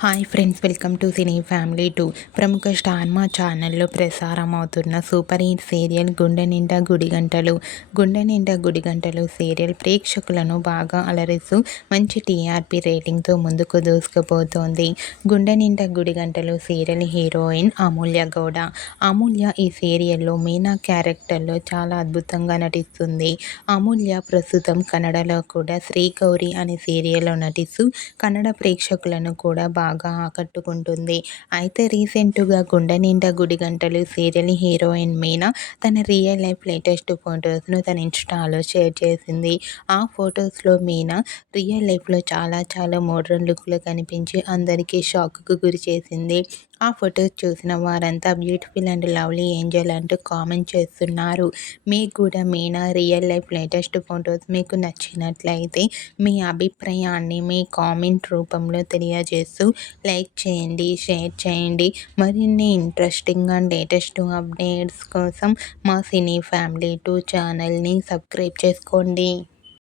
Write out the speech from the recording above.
Hi friends welcome to cine family to ప్రముఖ star Maa ఛానల్లో ప్రసారం అవుతున్న సూపర్ హిట్ సీరియల్ గుండె నిండా గుడిగంటలు గుండె నిండా గుడిగంటలు సీరియల్ ప్రేక్షకులను బాగా అలరిస్తూ మంచి టీఆర్పీ రేటింగ్తో ముందుకు దూసుకుపోతోంది. గుండె నిండా గుడిగంటలు సీరియల్ హీరోయిన్ అమూల్య గౌడ. అమూల్య ఈ సీరియల్లో మీనా క్యారెక్టర్లో చాలా అద్భుతంగా నటిస్తుంది. అమూల్య ప్రస్తుతం కన్నడలో కూడా శ్రీ గౌరి అనే సీరియల్లో నటిస్తూ కన్నడ ప్రేక్షకులను కూడా బాగా ఆకట్టుకుంటుంది. అయితే రీసెంట్గా గుండె నిండా గుడి గంటలు సీరియల్ హీరోయిన్ మీనా తన రియల్ లైఫ్ లేటెస్ట్ ఫొటోస్ను తన ఇన్స్టాలో షేర్ చేసింది. ఆ ఫొటోస్లో మీనా రియల్ లైఫ్లో చాలా చాలా మోడ్రన్ లుక్లో కనిపించి అందరికీ షాక్కు గురి చేసింది. ఆ ఫొటోస్ చూసిన వారంతా బ్యూటిఫుల్ అండ్ లవ్లీ ఏంజల్ అంటూ కామెంట్ చేస్తున్నారు. మీకు కూడా Meena real life latest photos మీకు నచ్చినట్లయితే మీ అభిప్రాయాన్ని మీ కామెంట్ రూపంలో తెలియజేస్తూ లైక్ చేయండి షేర్ చేయండి. మరిన్ని ఇంట్రెస్టింగ్ అండ్ లేటెస్ట్ అప్డేట్స్ కోసం మా సినీ ఫ్యామిలీ టూ ఛానల్ని సబ్స్క్రైబ్ చేసుకోండి.